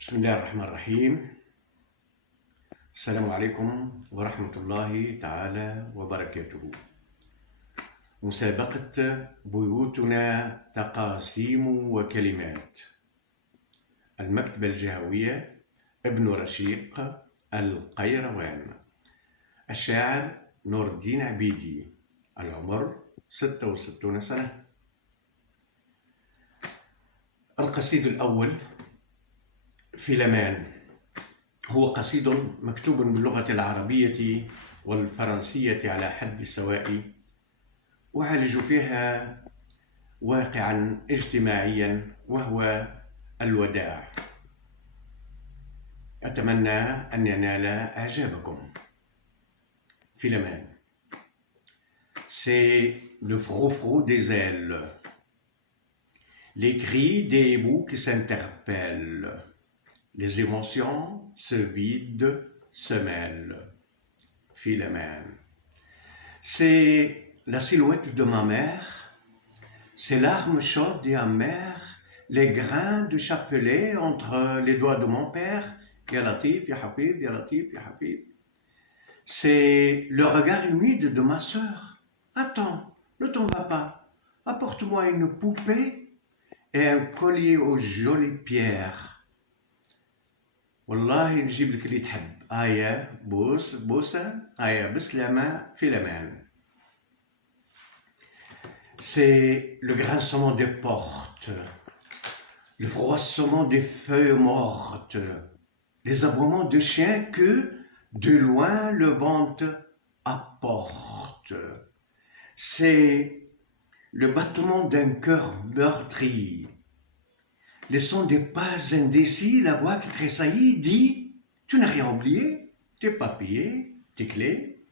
بسم الله الرحمن الرحيم. السلام عليكم ورحمة الله تعالى وبركاته. مسابقة بيوتنا تقاسيم وكلمات، المكتبة الجهوية، ابن رشيق، القيروان. الشاعر نور الدين عبيدي، العمر 66 سنة. القصيد الأول فيلمان، هو قصيد مكتوب باللغة العربية والفرنسية على حد السواء، وعالج فيها واقعا اجتماعيا وهو الوداع. أتمنى أن ينال إعجابكم. فيلمان. C'est le frou-frou des ailes, les cris des hiboux qui s'interpellent, les émotions se vident, se mêlent. Philomène. C'est la silhouette de ma mère, ses larmes chaudes et amères, les grains de chapelet entre les doigts de mon père. Ya Latif, Ya Habib, Ya Latif, Ya Habib. C'est le regard humide de ma sœur. Attends, ne t'en va pas. Apporte-moi une poupée et un collier aux jolies pierres. والله نجيب لك اللي تحب. آية بوسة، آية بسلامة، فيلمان. C'est le grincement des portes, le froissement des feuilles mortes, les aboiements de chiens que de loin le vent apporte. C'est le battement d'un cœur meurtri, les sons des pas indécis, la voix qui tressaillit dit « Tu n'as rien oublié, tes papiers, tes clés,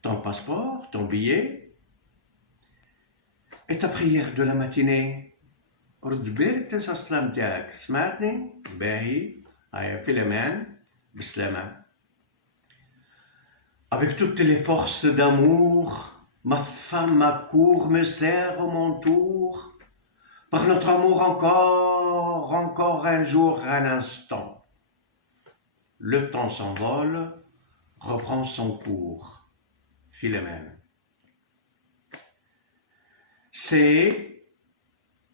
ton passeport, ton billet. Et ta prière de la matinée, رد بالك تنسى الصلاة متاعك. سمعتني؟ باهي. هيا فيلمان بسلامة. Avec toutes les forces d'amour, ma femme m'accourt, me serre mon tour. Par notre amour encore un jour, un instant. Le temps s'envole, reprend son cours. Philomène. C'est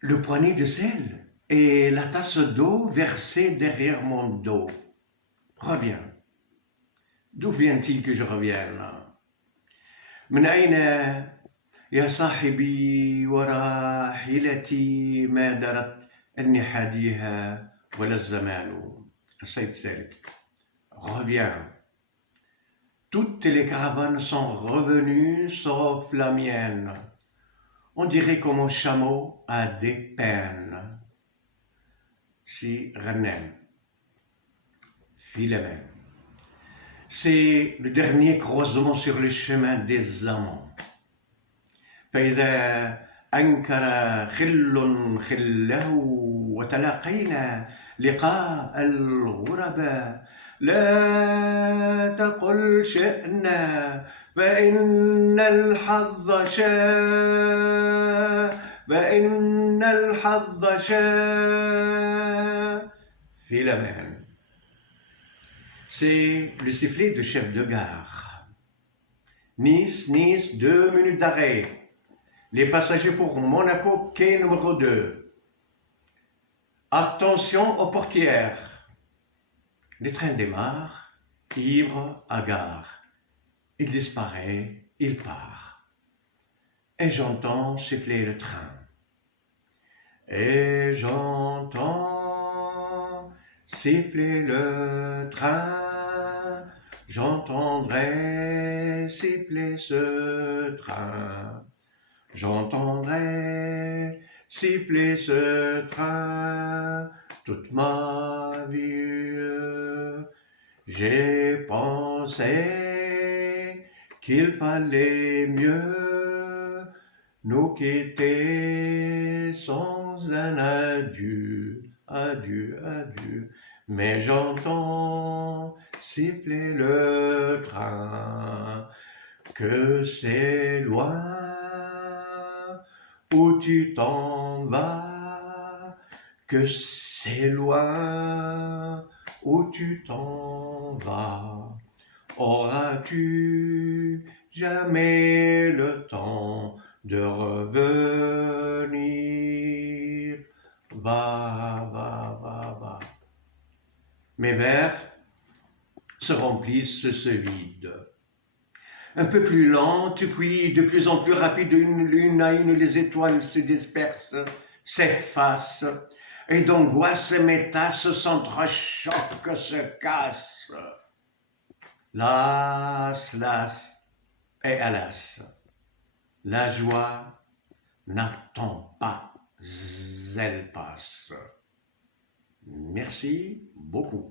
le poignet de sel et la tasse d'eau versée derrière mon dos. Reviens. D'où vient-il que je revienne? من أين يا صاحبي وراحلتي ما درت النحاديها ولا الزمان. السيد سالك. Reviens. Toutes les caravanes sont revenues sauf la mienne. On dirait que mon chameau a des peines. Si Renan. Philomène. C'est le dernier croisement sur le chemin des amants. فإذا أنكر خل خله وتلاقينا لقاء الغرباء لا تقل شئنا فإن الحظ شاء Philomène. C'est le sifflet de chef de gare. Nice, 2 minutes d'arrêt. Les passagers pour Monaco, quai numéro 2. Attention aux portières. Le train démarre, ivre à gare. Il disparaît, il part. Et j'entends siffler le train. Et j'entends siffler le train. J'entendrai siffler ce train. J'entendrai siffler ce train toute ma vie. J'ai pensé qu'il fallait mieux nous quitter sans un adieu, adieu, adieu. Mais j'entends siffler le train, que c'est loin où tu t'en vas, que c'est loin où tu t'en vas. Auras-tu jamais le temps de revenir? Va, va, va, va. Mes vers se remplissent, se vident. Un peu plus lente, puis de plus en plus rapide, une à une, les étoiles se dispersent, s'effacent, et d'angoisse mes tasses s'entrechoquent, se cassent. Las, las, et hélas, la joie n'attend pas, elle passe. Merci beaucoup.